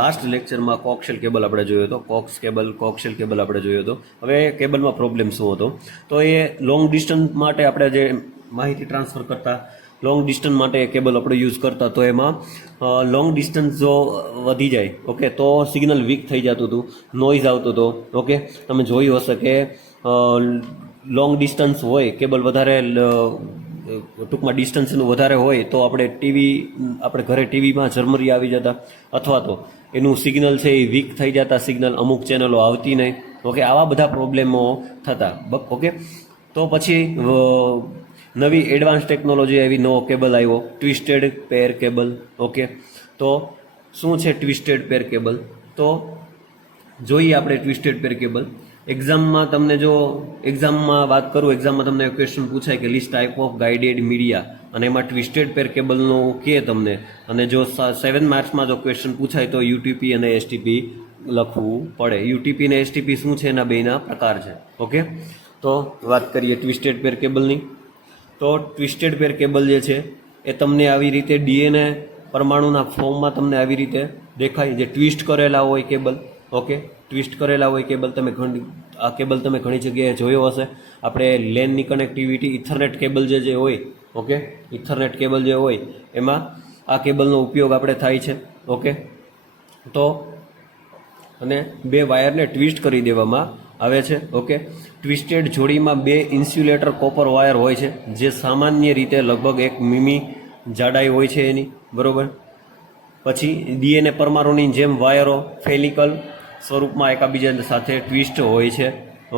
Last લેક્ચરમાં કોક્સેલ cable આપણે જોયો હતો, કોક્સેલ કેબલ આપણે જોયો હતો. હવે કેબલમાં પ્રોબ્લેમ શું હતો? તો એ લોંગ ડિસ્ટન્સ માટે આપણે જે માહિતી ટ્રાન્સફર કરતા, લોંગ ડિસ્ટન્સ માટે કેબલ આપણે યુઝ કરતા, તો એમાં લોંગ ડિસ્ટન્સ જો વધી જાય, ઓકે, તો સિગ્નલ વીક થઈ જતું હતું, નોઇઝ આવતો હતો. ઓકે, તમે જોયું હશે કે લોંગ ડિસ્ટન્સ હોય, કેબલ વધારે ટૂંકમાં ડિસ્ટન્સ એનું વધારે હોય તો આપણે ઘરે ટીવીમાં ઝરમરી આવી જતા, અથવા તો એનું સિગ્નલ છે એ વીક થઈ જતા, સિગ્નલ અમુક ચેનલો આવતી નહીં. ઓકે, આવા બધા પ્રોબ્લેમો થતા. ઓકે, તો પછી નવી એડવાન્સ ટેકનોલોજી આવી, નવો કેબલ આવ્યો, ટ્વિસ્ટેડ પેર કેબલ. ઓકે, તો શું છે ટ્વિસ્ટેડ પેર કેબલ? તો જોઈએ આપણે ટ્વિસ્ટેડ પેર કેબલ. એક્ઝામમાં વાત કરું, એક્ઝામમાં તમને ક્વેશ્ચન પૂછાય કે list type of guided media, અને એમાં ટ્વિસ્ટેડ પેર કેબલનું કહે તમને, અને જો 7 માર્ક્સમાં જો ક્વેશ્ચન પૂછાય તો યુટીપી અને એસટીપી લખવું પડે. યુટીપી અને એસટીપી શું છે? એના બેના પ્રકાર છે. ઓકે, તો વાત કરીએ ટ્વિસ્ટેડ પેર કેબલની. તો ટ્વિસ્ટેડ પેર કેબલ જે છે એ તમને આવી રીતે ડીએનએ પરમાણુના ફોર્મમાં તમને આવી રીતે દેખાય, જે ટ્વિસ્ટ કરેલા હોય કેબલ. ઓકે, ટ્વિસ્ટ કરેલા હોય કેબલ. આ કેબલ તમે ઘણી જગ્યાએ જોયો હશે. આપણે લેનની કનેક્ટિવિટી, ઇથરનેટ કેબલ જે હોય, ઓકે, ઇથરનેટ કેબલ જે હોય એમાં આ કેબલનો ઉપયોગ આપણે થાય છે. ઓકે, તો અને બે વાયરને ટ્વિસ્ટ કરી દેવામાં આવે છે. ઓકે, ટ્વિસ્ટેડ જોડીમાં બે ઇન્સ્યુલેટર કોપર વાયર હોય છે, જે સામાન્ય રીતે લગભગ 1 મીમી જાડાઈ હોય છે એની, બરોબર. પછી ડીએનએ પરમાણુની જેમ વાયરો ફેલિકલ સ્વરૂપમાં એકાબીજા સાથે ટ્વિસ્ટ હોય છે.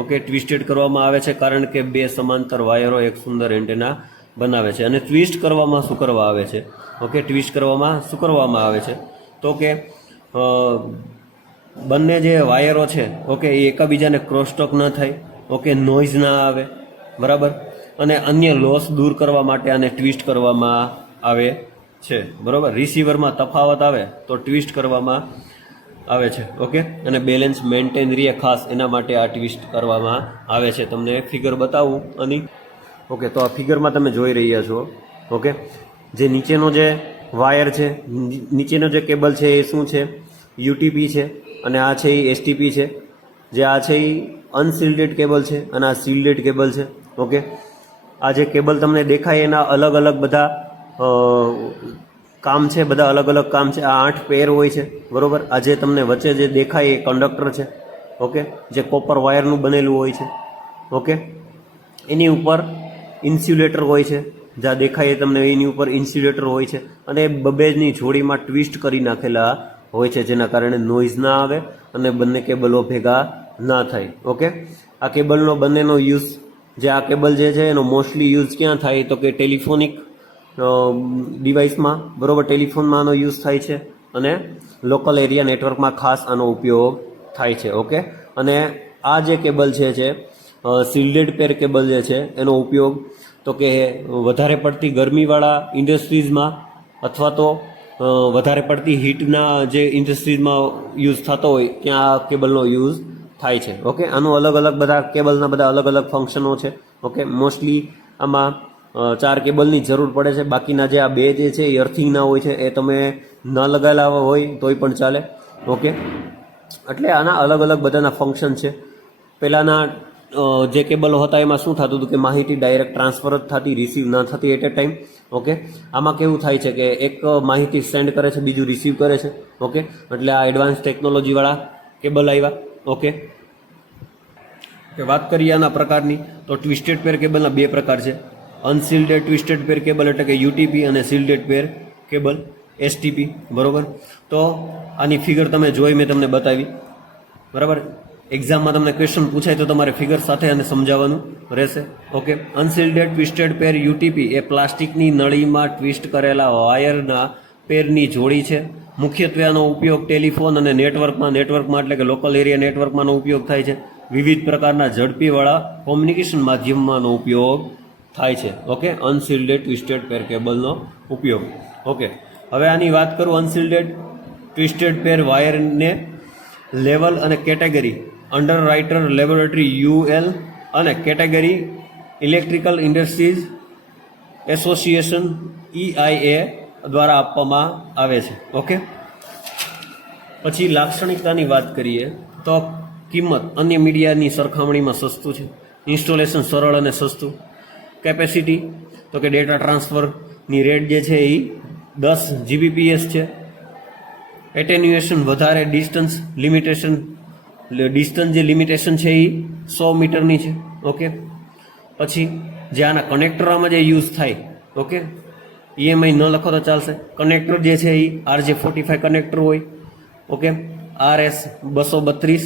ઓકે, ટ્વિસ્ટેડ કરવામાં આવે છે કારણ કે બે સમાંતર વાયરો એક સુંદર એન્ટેના બનાવે છે. અને ટ્વિસ્ટ કરવામાં શું કરવા આવે છે? ઓકે, ટ્વિસ્ટ કરવામાં શું કરવામાં આવે છે? તો કે બંને જે વાયરો છે, ઓકે, એ એકબીજાને ક્રોસટોક ન થાય, ઓકે, નોઇઝ ના આવે, બરાબર. અને અન્ય લોસ દૂર કરવા માટે આને ટ્વિસ્ટ કરવામાં આવે છે, બરાબર. રિસીવરમાં તફાવત આવે તો ટ્વિસ્ટ કરવામાં આવે છે. ઓકે, અને બેલેન્સ મેન્ટેન રહે ખાસ એના માટે આ ટ્વિસ્ટ કરવામાં આવે છે. તમને ફિગર બતાવું અને ઓકે, તો આ ફિગરમાં તમે જોઈ રહ્યા છો. ઓકે, જે નીચેનો જે વાયર છે, નીચેનો જે કેબલ છે એ શું છે? યુટીપી છે, અને આ છે એ એસટીપી છે. જે આ છે એ અનશિલ્ડેડ કેબલ છે અને આ શિલ્ડેડ કેબલ છે. ઓકે, આ જે કેબલ તમને દેખાય એના અલગ અલગ બધા કામ છે, બધા અલગ અલગ કામ છે. આ 8 પેર હોય છે, બરોબર. આ જે તમને વચ્ચે જે દેખાય એ કંડક્ટર છે. ઓકે, જે કોપર વાયરનું બનેલું હોય છે. ઓકે, એની ઉપર ઇન્સ્યુલેટર હોય છે, જ્યાં દેખાય તમને એની ઉપર ઇન્સ્યુલેટર હોય છે, અને બબેની જોડીમાં ટ્વિસ્ટ કરી નાખેલા હોય છે, જેના કારણે નોઇઝ ના આવે અને બંને કેબલો ભેગા ના થાય. ઓકે, આ કેબલનો બંનેનો યુઝ, જે આ કેબલ જે છે એનો મોસ્ટલી યુઝ ક્યાં થાય? તો કે ટેલિફોનિક ડિવાઇસમાં, બરોબર. ટેલિફોનમાં આનો યુઝ થાય છે, અને લોકલ એરિયા નેટવર્કમાં ખાસ આનો ઉપયોગ થાય છે. ઓકે, અને આ જે કેબલ છે શિલ્ડેડ પેર કેબલ જે છે એનો ઉપયોગ તો કે વધારે પડતી ગરમીવાળા ઇન્ડસ્ટ્રીઝમાં, અથવા તો વધારે પડતી હીટના જે ઇન્ડસ્ટ્રીઝમાં યુઝ થતો હોય ત્યાં આ કેબલનો યુઝ થાય છે. ઓકે, આનું અલગ અલગ બધા કેબલના બધા અલગ અલગ ફંક્શનો છે. ઓકે, મોસ્ટલી આમાં 4 કેબલની જરૂર પડે છે. બાકીના જે આ 2 જે છે એ અર્થિંગના હોય છે, એ તમે ન લગાવેલા હોય તોય પણ ચાલે. ઓકે, એટલે આના અલગ અલગ બધાના ફંક્શન છે. પહેલાંના જે કેબલો હતા એમાં શું થતું હતું કે માહિતી ડાયરેક્ટ ટ્રાન્સફર જ થતી, રિસીવ ન થતી એટ એ ટાઈમ. ઓકે, આમાં કેવું થાય છે કે એક માહિતી સેન્ડ કરે છે, બીજું રિસીવ કરે છે. ઓકે, એટલે આ એડવાન્સ ટેકનોલોજીવાળા કેબલ આવ્યા. ઓકે, વાત કરીએ આના પ્રકારની, તો ટ્વિસ્ટેડ પેર કેબલના 2 પ્રકાર છે. અનશિલ્ડેડ ટ્વિસ્ટેડ પેર કેબલ એટલે કે યુટીપી, અને શિલ્ડેડ પેર કેબલ એસટીપી, બરોબર. તો આની ફિગર તમે જોઈ, મેં તમને બતાવી, બરાબર. એક્ઝામમાં તમને ક્વેશ્ચન પૂછાય તો તમારે ફિગર સાથે અને સમજાવવાનું રહેશે. ઓકે, અનશિલ્ડેડ ટ્વિસ્ટેડ પેર યુટીપી એ પ્લાસ્ટિકની નળીમાં ટ્વિસ્ટ કરેલા વાયરના પેરની જોડી છે. મુખ્યત્વે આનો ઉપયોગ ટેલિફોન અને નેટવર્કમાં એટલે કે લોકલ એરિયા નેટવર્કમાંનો ઉપયોગ થાય છે. વિવિધ પ્રકારના ઝડપીવાળા કોમ્યુનિકેશન માધ્યમમાંનો ઉપયોગ થાય છે. ઓકે, અનશિલ્ડેડ ટ્વિસ્ટેડ પેર કેબલનો ઉપયોગ. ઓકે, હવે આની વાત કરું, અનશિલ્ડેડ ટ્વિસ્ટેડ પેર વાયરને લેવલ અને category under writer laboratory UL અને category electrical industries association EIA દ્વારા આપવામાં આવે છે. ઓકે, પછી લાક્ષણિકતાની વાત કરીએ તો કિંમત અન્ય મીડિયાની સરખામણીમાં સસ્તું છે, ઇન્સ્ટોલેશન સરળ અને સસ્તું, કેપેસિટી તો કે ડેટા ટ્રાન્સફરની રેટ જે છે એ 10 GBps છે, એટેન્યુએશન વધારે, ડિસ્ટન્સ જે લિમિટેશન છે એ 100 મીટરની છે. ઓકે, પછી જે આના કનેક્ટર આમાં જે યુઝ થાય, ઓકે, EMI ન લખો તો ચાલશે. કનેક્ટર જે છે એ RJ45 કનેક્ટર હોય, ઓકે, RS232,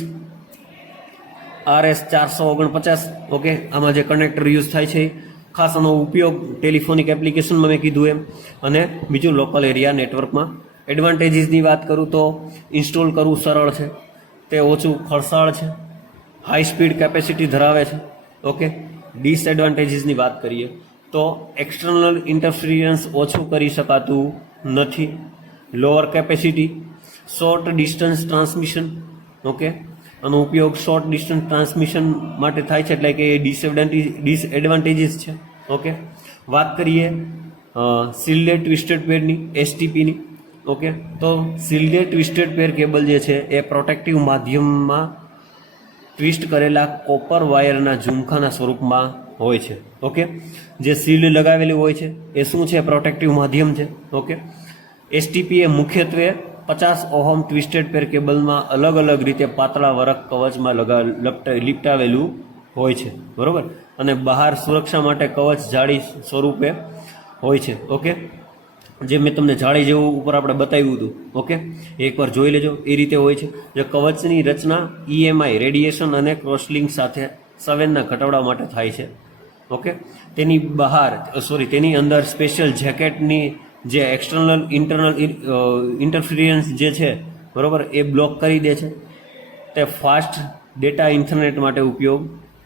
RS449, ઓકે, આમાં જે કનેક્ટર યુઝ થાય છે ખાસ આનો ઉપયોગ ટેલિફોનિક એપ્લિકેશનમાં મેં કીધું એમ, અને બીજું લોકલ એરિયા નેટવર્કમાં. એડવાન્ટેજીસની વાત કરું તો ઇન્સ્ટોલ કરવું સરળ છે, તે ઓછું ખર્ચાળ છે, હાઈ સ્પીડ કેપેસિટી ધરાવે છે. ઓકે, ડિસએડવાન્ટેજીસની વાત કરીએ તો એક્સટર્નલ ઇન્ટરફિયરન્સ ઓછું કરી શકાતું નથી, lower capacity, short distance transmission. Okay, આનો ઉપયોગ શોર્ટ ડિસ્ટન્સ ટ્રાન્સમિશન માટે થાય છે, એટલે કે એ ડિસએડવાન્ટેજીસ છે. ઓકે, વાત કરીએ શિલ્ડેડ ટ્વિસ્ટેડ પેરની, STPની. ઓકે, તો શિલ્ડેડ ટ્વિસ્ટેડ પેર કેબલ જે છે એ પ્રોટેક્ટિવ માધ્યમમાં ટ્વિસ્ટ કરેલા કોપર વાયરના ઝુમખાના સ્વરૂપમાં હોય છે. ઓકે, જે શિલ્ડ લગાવેલી હોય છે એ શું છે? પ્રોટેક્ટિવ માધ્યમ છે. ઓકે, STP એ મુખ્યત્વે 50 ઓહમ ટ્વિસ્ટેડ પેર કેબલમાં અલગ અલગ રીતે પાતળા વરખ કવચમાં લીપટાવેલું હોય છે, બરોબર, અને બહાર સુરક્ષા માટે કવચ જાળી સ્વરૂપે હોય છે. ઓકે, જે મેં તમને જાળી જેવું ઉપર આપણે બતાવ્યું હતું, ઓકે, એકવાર જોઈ લેજો. એ રીતે હોય છે. જે કવચની રચના EMI રેડિયેશન અને ક્રોસલિંક સાથે સંવેદના ઘટાડવા માટે થાય છે. ઓકે, તેની અંદર સ્પેશિયલ જેકેટની જે એક્સટર્નલ ઇન્ટરનલ ઇન્ટરફિયરન્સ જે છે, બરોબર, એ બ્લોક કરી દે છે. તે ફાસ્ટ ડેટા ઇન્ટરનેટ માટે ઉપયોગ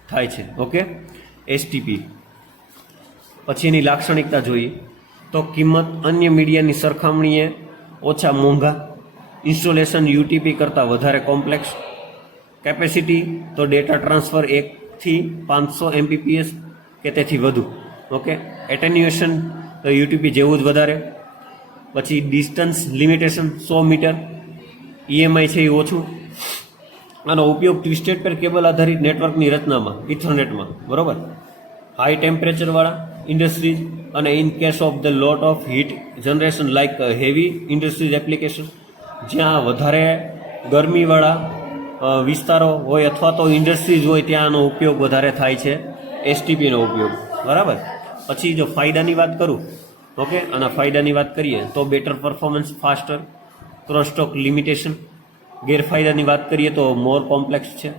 થાય છે. Okay, STP. પછીની લાક્ષણિકતા જોઈએ તો કિંમત અન્ય મીડિયાની સરખામણીએ ઓછા મોંઘા, ઇન્સ્ટોલેશન UTP કરતાં વધારે કોમ્પ્લેક્સ, કેપેસિટી તો ડેટા ટ્રાન્સફર 1 થી 500 Mbps કે તેથી વધુ. ઓકે, એટેન્યુએશન તો UTP જેવું જ વધારે. પછી ડિસ્ટન્સ લિમિટેશન 100 મીટર, EMI છે એ ઓછું. આનો ઉપયોગ ટ્વિસ્ટેડ પેર કેબલ આધારિત નેટવર્કની રચનામાં, ઇથરનેટમાં, બરોબર, હાઈ ટેમ્પરેચરવાળા ઇન્ડસ્ટ્રીઝ અને in case of the lot of heat generation like heavy industries application, જ્યાં વધારે ગરમીવાળા વિસ્તારો હોય અથવા તો ઇન્ડસ્ટ્રીઝ હોય ત્યાં આનો ઉપયોગ વધારે થાય છે, STPનો ઉપયોગ, બરાબર. પછી જો ફાયદાની વાત કરું, ઓકે, આના ફાયદાની વાત કરીએ તો better performance, faster, cross stock limitation. ગેરફાયદાની વાત કરીએ તો મોર કોમ્પ્લેક્સ છે,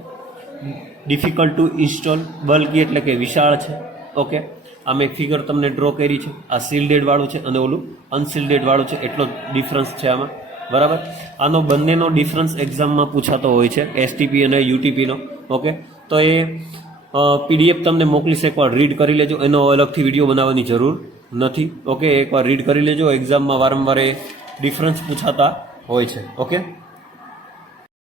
ડિફિકલ્ટ ટુ ઇન્સ્ટોલ, બલ્કી એટલે કે વિશાળ છે. ઓકે, આ મેં ફિગર તમને ડ્રો કરી છે. આ શિલ્ડેડ વાળું છે અને ઓલું અનશિલ્ડેડ વાળું છે, એટલો ડિફરન્સ છે આમાં, બરાબર. આનો બંનેનો ડિફરન્સ એક્ઝામમાં પૂછાતો હોય છે, STP અને UTPનો. ઓકે, તો એ PDF તમને મોકલીશ, એકવાર રીડ કરી લેજો. એનો અલગથી વિડીયો બનાવવાની જરૂર નથી. ઓકે, એકવાર રીડ કરી લેજો. એક્ઝામમાં વારંવાર એ ડિફરન્સ પૂછાતા હોય છે. ઓકે.